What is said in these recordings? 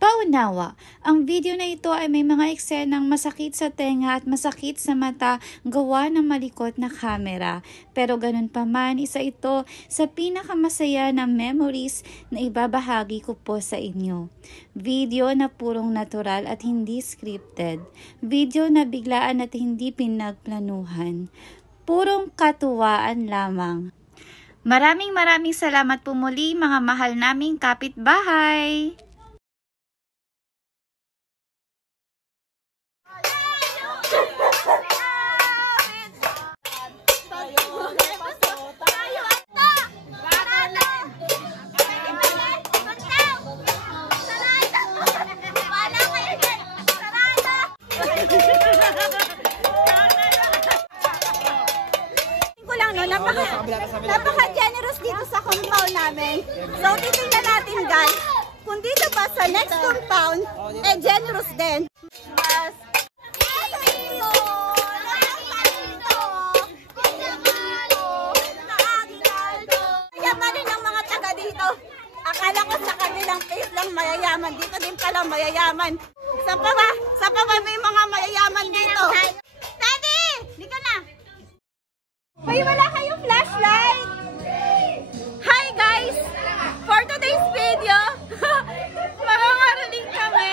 Paunawa, ang video na ito ay may mga eksenang masakit sa tenga at masakit sa mata gawa ng malikot na kamera. Pero ganun pa man, isa ito sa pinakamasaya na memories na ibabahagi ko po sa inyo. Video na purong natural at hindi scripted. Video na biglaan at hindi pinagplanuhan. Purong katuwaan lamang. Maraming salamat po muli mga mahal naming kapitbahay! Napaka-generous dito sa compound namin. So, titingnan natin guys, kung dito ba sa next compound, generous din. Yes. Yaman ng mga taga dito. Akala ko sa kabilang place lang mayayaman. Dito din pala mayayaman. Sa pa ba may mga mayayaman dito? Daddy! Di ka na! Hoy, wala kayong flashlight! Hi guys! For today's video, mangangaroling kami.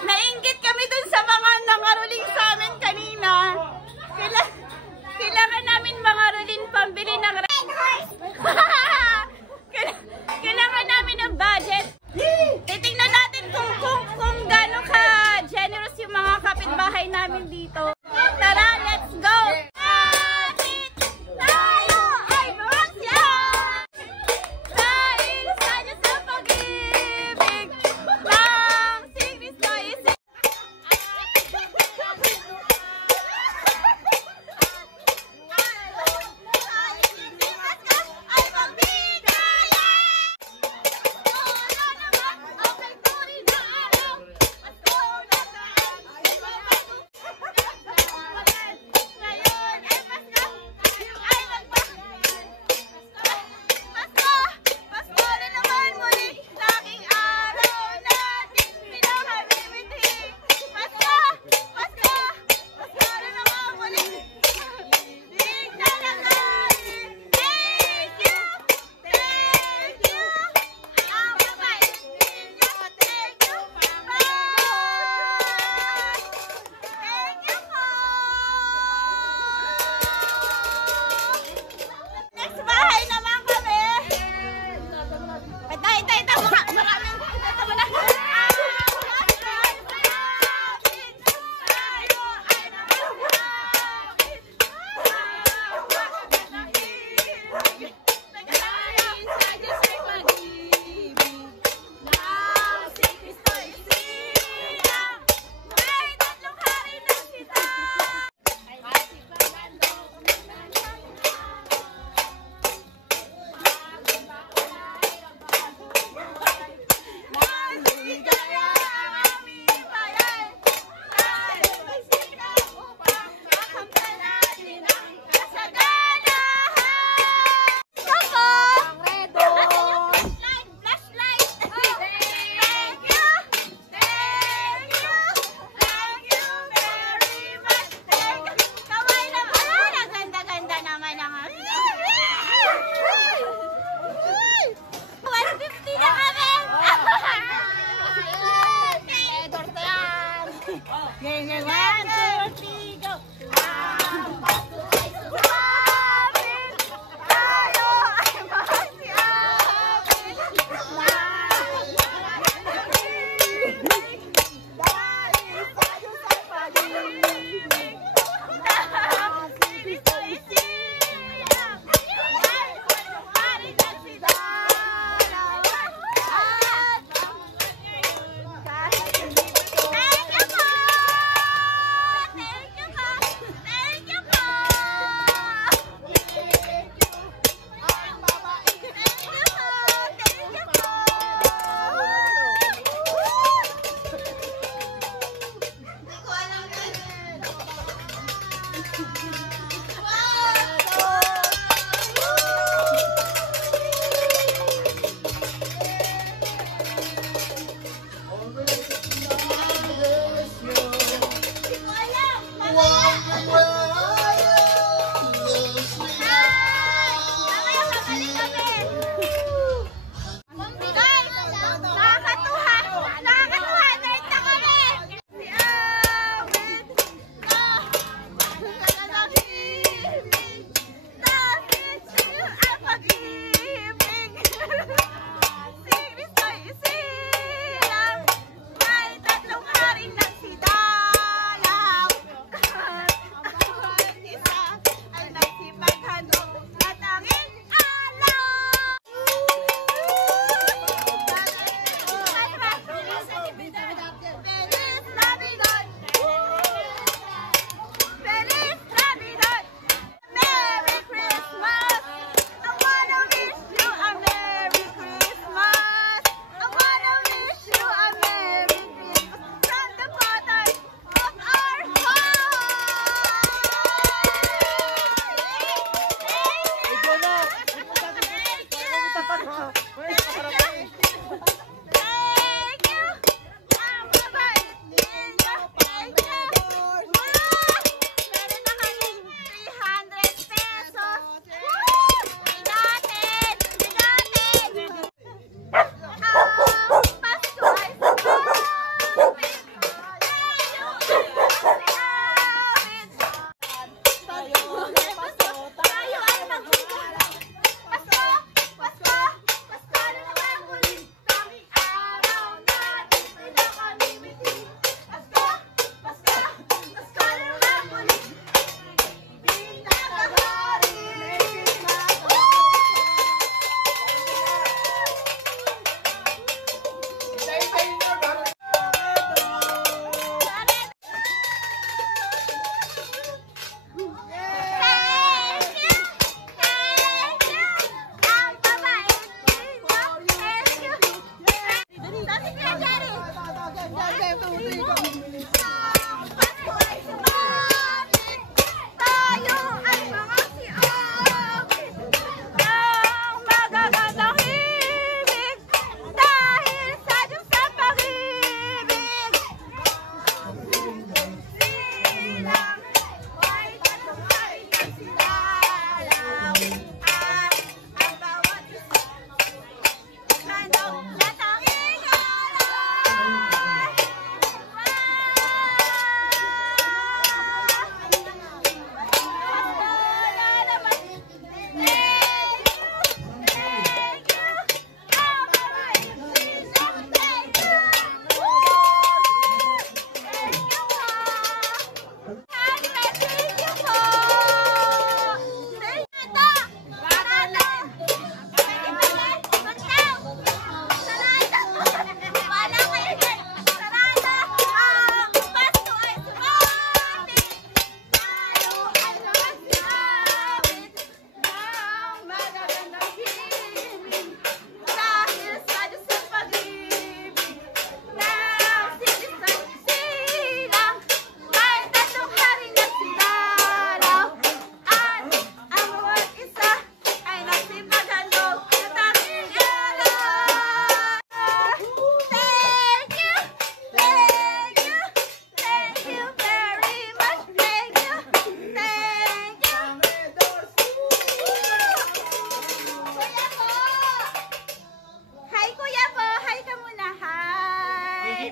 Nainggit kami dun sa mga nangaroling sa amin kanina. Kailangan namin mangarolin pambili ng red horse. Kailangan namin ng budget. Titingnan natin kung gaano ka generous yung mga kapitbahay namin dito. Tara, let's go!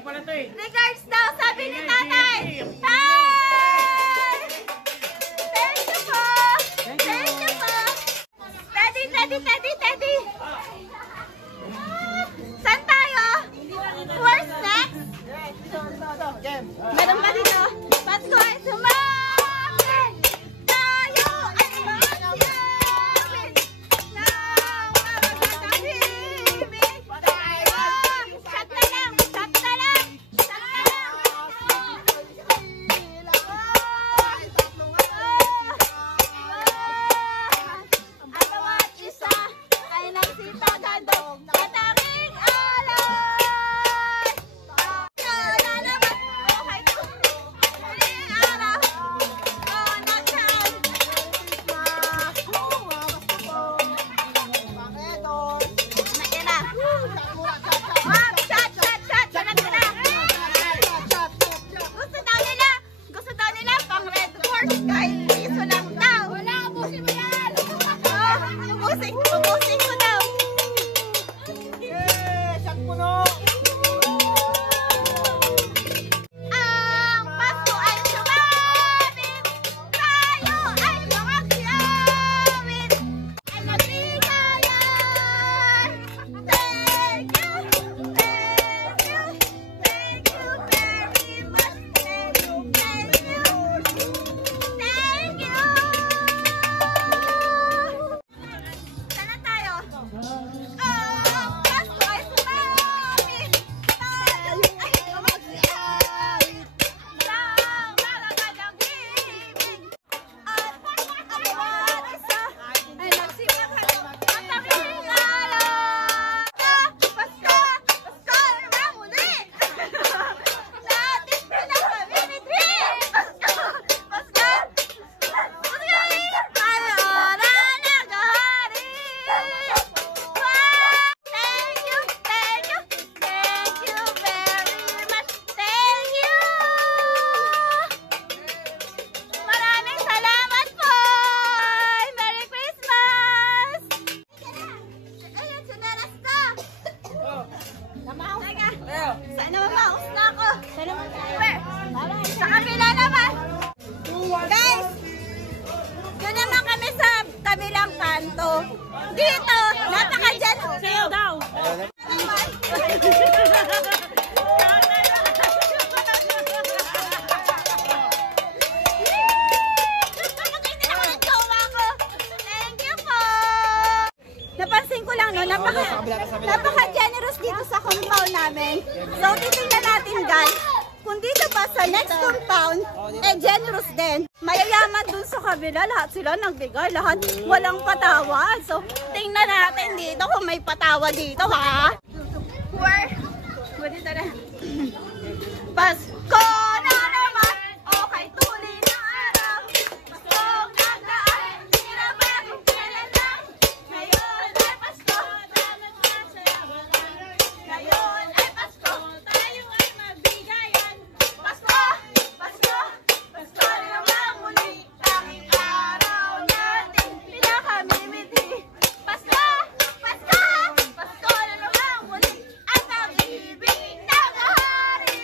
pala to eh. Regards daw, sabi ni tatay. Hi! Thank you po. Thank you po. Teddy, Teddy, Teddy, Teddy. Saan tayo? Where's next? Meron pa dito. Pasko ay sumapit. Tayo ay mag-yawin. Nang magandang himig. Shot na lang, shot na lang, shot na lang. Ang bawat isa ay nagsitagandog sa tanging alay. Wala naman, okay to. Muling araw, konasyan. Nakita na. Shot, shot, shot, sunod ka na. Gusto daw nila pang red horse kahit piso lang daw. Wala, ubusin mo yan. Ubusin ko daw. Ang Pasko ay sumapit. Tayo ay mag-yawin. Ay nagbigayan. Thank you, thank you, thank you very much. Thank you, thank you, thank you. Saan na tayo? Ang Pasko ay sumapit. Tayo ay mag-yawin. Nang magagandang himig. At ang bawat isa ay nagsimulan ang tanging alay. Pasko! Pasko naman muli! Natin pinagpamimiti! Pasko! Pasko! Alora naghahari! Wow! Thank you! Thank you! Thank you very much! Thank you! Maraming salamat po! Merry Christmas! Ayun, sinaras na! Namaos ka! Saan naman maos na ako? Saan naman tayo? Sa kabila naman! Guys! Doon naman kami sa kabilang kanto. Dito! Napaka-dyan! Sayo daw! Thank you po! Napansin ko lang, no, napaka-generous dito sa compound namin. So, titingnan natin, guys. Kung dito ba sa next compound, generous din. Mayayaman dun sa kabila, lahat sila nagbigay, lahat walang patawad. So, tingnan natin dito kung may patawa dito, ha? Dito na. Pasko na naman, okay tuloy na araw. Pasko nagdaan, hindi na bagong kailan lang. Ngayon ay Pasko, ngayon ay Pasko, tayo ay magbigayan. Pasko, Pasko, Pasko na naman muli, tanging araw natin pinakamimiti. Pasko, Pasko, Pasko na naman muli, at ang ibig naghahari.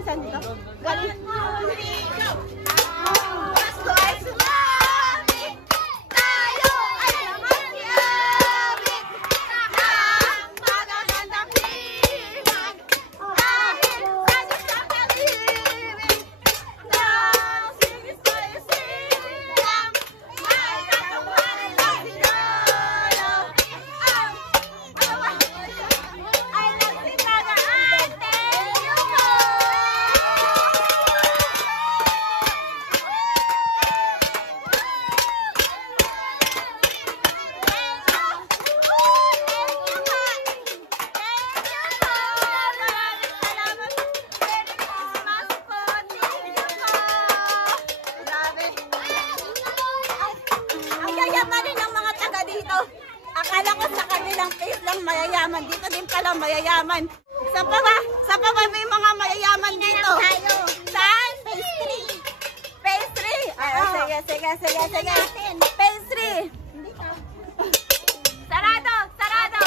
Saan dito? Galing. Pasko ay sumapit, tayo ay mamasyamit ng magagandang himan, dahil sa Diyos ang pag-ibig ng sinis-ko'y silang, may katunghanan ng sinolo, ang awa ay nagsitagaan. Thank you po! Ang yayamanin ng mga taga dito. Akala ko sa kanilang face lang mayayaman. Dito din pala mayayaman. Sa pa ba may mga mayayaman dito? Saan? Pastry. Pastry. Sige. Pastry. Sarado.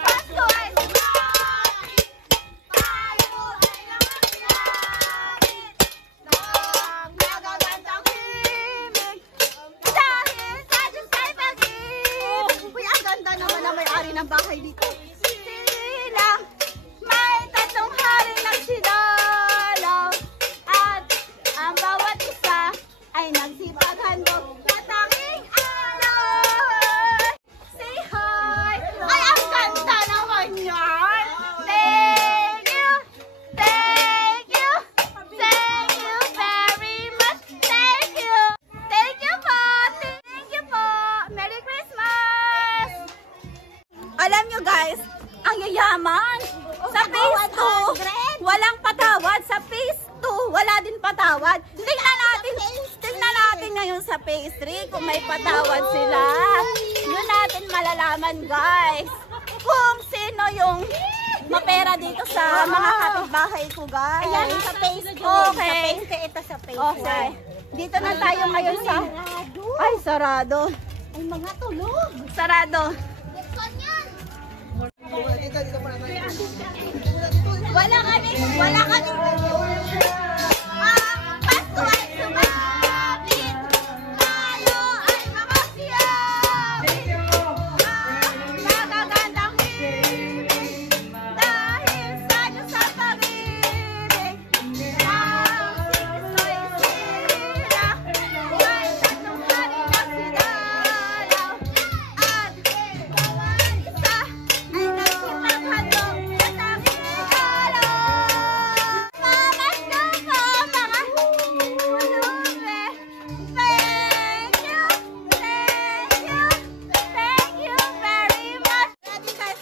Pasko ay sumapit, tayo ay namasyamit ng magagandang himig, dahil sa Diyos ay pag-ibig. Uy, ang ganda naman na may-ari ng bahay dito. Silang may tatlong hari nagsidalaw, at ang bawat isa ay nagsipaghandog na tanging alay. Say hi! Ay, ang ganda naman yan! Thank you very much! Thank you po! Merry Christmas! Alam nyo guys, ang yayaman! Sa phase 2, walang patawad. Sa phase 2, wala din patawad. Tingnan natin ngayon sa phase 3 kung may patawad sila. Doon natin malalaman guys kung sino yung mapera dito sa mga kapitbahay ko guys. Ayan, sa phase 2. Okay. Ito sa phase 2. Okay. Dito na tayo ngayon sa... Ay, sarado. Ay, mga tulog. Sarado. Wala kami. Pasko ay sumapit, tayo ay mamasyamit ng magagandang himig, dahil sa Diyos ang pag-ibig ng sinis-ko'y silang, may tatlong hari nagsidalaw, at bawat isa ay nagsipaghandog na tanging alay. Mamasko po mga hulube. Thank you very much. Ready guys?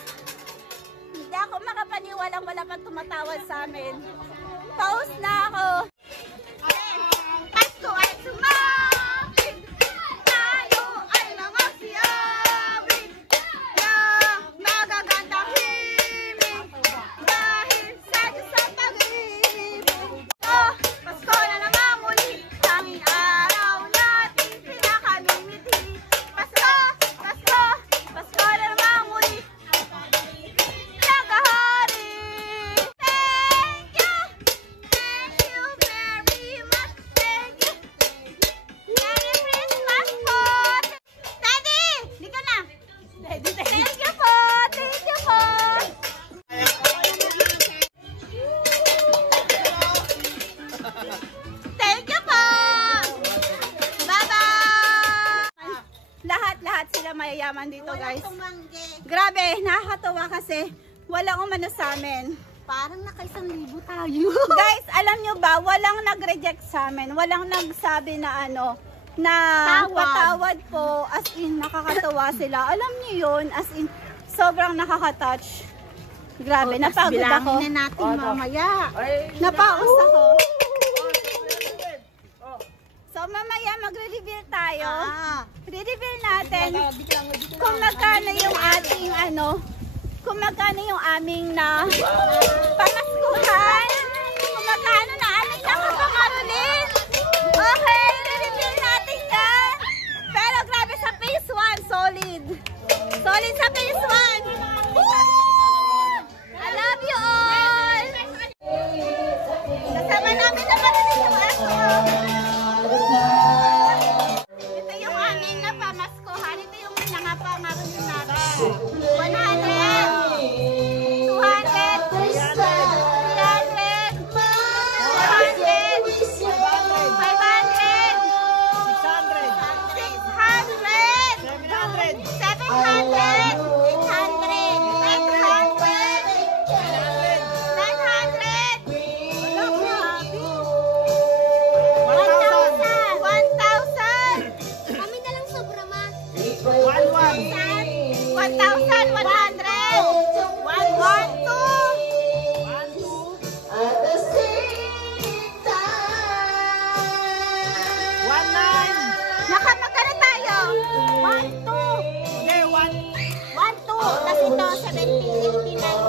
Hindi ako makapaniwalang wala pang tumatawad sa amin. Pause na ako. Pasko ay sumapit, tayo ay mamasyamit ng magagandang himig, dahil sa Diyos ang pag-ibig. Pasko na naman muli, tanging araw natin pinakamimiti. Pasko na naman muli, nagahari. Thank you very much. Thank you. Merry Christmas po. Daddy, di ka na. Thank you po. Thank you po. Bye-bye. Lahat sila mayayaman dito guys. Grabe, nakakatawa kasi walang umano sa amin. Parang naka 1,000 tayo. Guys, alam nyo ba, walang nag-reject sa amin. Walang nagsabi na ano, na patawad po. As in, nakakatawa sila. Alam nyo yun, as in, sobrang nakaka-touch. Grabe, napagod ako. Bilangin na natin mamaya. Napaus ako. So, mamaya magre-reveal tayo. Re-reveal natin kung magkano yung ating kung magkano yung aming na pamaskuhan, kung magkano na aming nakapangarulit. Okay, re-reveal natin yan. Pero grabe sa phase 1, solid. Solid sa phase 1. I love you all. Nakamagkano tayo? 1, 2. Okay, 1. 1, 2. Tapos ito, 70, 89.